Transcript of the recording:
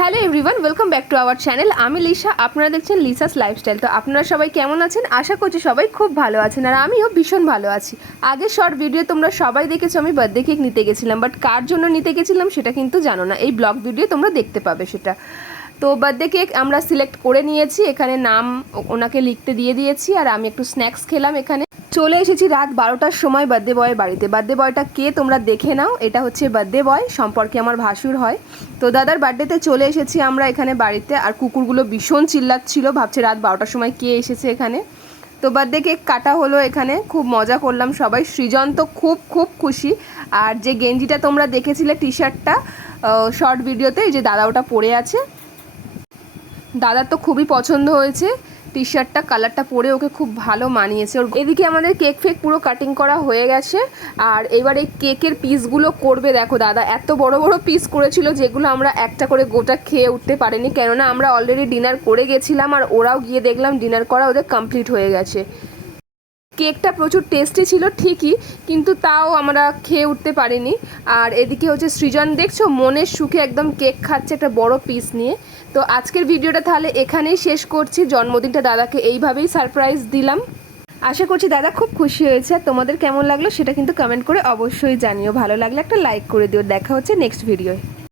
Hello everyone, welcome back to our channel. আমি Lisa, আপনারা দেখছেন লিসাস লাইফস্টাইল। তো আপনারা সবাই কেমন আছেন? আশা করছি সবাই খুব ভালো আছেন, আর আমিও ভীষণ ভালো আছি। আগের শর্ট ভিডিও তোমরা সবাই দেখেছ, আমি বার্থডে কেক নিতে গেছিলাম বাট কার জন্য নিতে গেছিলাম সেটা কিন্তু জানো না। এই ব্লগ ভিডিও তোমরা দেখতে পাবে সেটা। তো বার্থডে কেক আমরা সিলেক্ট করে নিয়েছি, এখানে নাম ওনাকে লিখতে দিয়ে দিয়েছি আর আমি একটু স্ন্যাক্স খেলাম এখানে। চলে এসেছি রাত বারোটার সময় বার্থডে বয়ের বাড়িতে। বার্থডে বয়টা কে তোমরা দেখে নাও, এটা হচ্ছে বার্থডে বয় সম্পর্কে আমার ভাসুর হয়। তো দাদার বার্থডেতে চলে এসেছি আমরা এখানে বাড়িতে আর কুকুরগুলো ভীষণ চিল্লাচ্ছিল, ভাবছে রাত বারোটার সময় কে এসেছে এখানে। তো বার্থডে কেক কাটা হলো এখানে, খুব মজা করলাম সবাই, সৃজন তো খুব খুব খুশি। আর যে গেঞ্জিটা তোমরা দেখেছিলে টি শার্টটা শর্ট ভিডিওতে যে দাদা ওটা পরে আছে। দাদার তো খুবই পছন্দ হয়েছে। টি শার্টটা কালারটা পরে ওকে খুব ভালো মানিয়েছে। ওর এদিকে আমাদের কেক ফেক পুরো কাটিং করা হয়ে গেছে। আর এবার এই কেকের পিসগুলো করবে দেখো দাদা। এত বড় বড় পিস করেছিল যেগুলো আমরা একটা করে গোটা খেয়ে উঠতে পারিনি। কেননা আমরা অলরেডি ডিনার করে গেছিলাম আর ওরাও গিয়ে দেখলাম ডিনার করা ওদের কমপ্লিট হয়ে গেছে। কেকটা প্রচুর টেস্টি ছিল, ঠিকই, কিন্তু তাও আমরা খেয়ে উঠতে পারিনি। আর এদিকে হচ্ছে সৃজন, দেখছ? মনের সুখে একদম কেক খাচ্ছে একটা বড় পিস নিয়ে। তো আজকের ভিডিওটা তাহলে এখানেই শেষ করছি। জন্মদিনটা দাদাকে এইভাবেই সারপ্রাইজ দিলাম। আশা করছি দাদা খুব খুশি হয়েছে। আর তোমাদের কেমন লাগল সেটা কিন্তু কমেন্ট করে অবশ্যই জানিও। ভালো লাগলে একটা লাইক করে দিও। দেখা হচ্ছে নেক্সট ভিডিওয়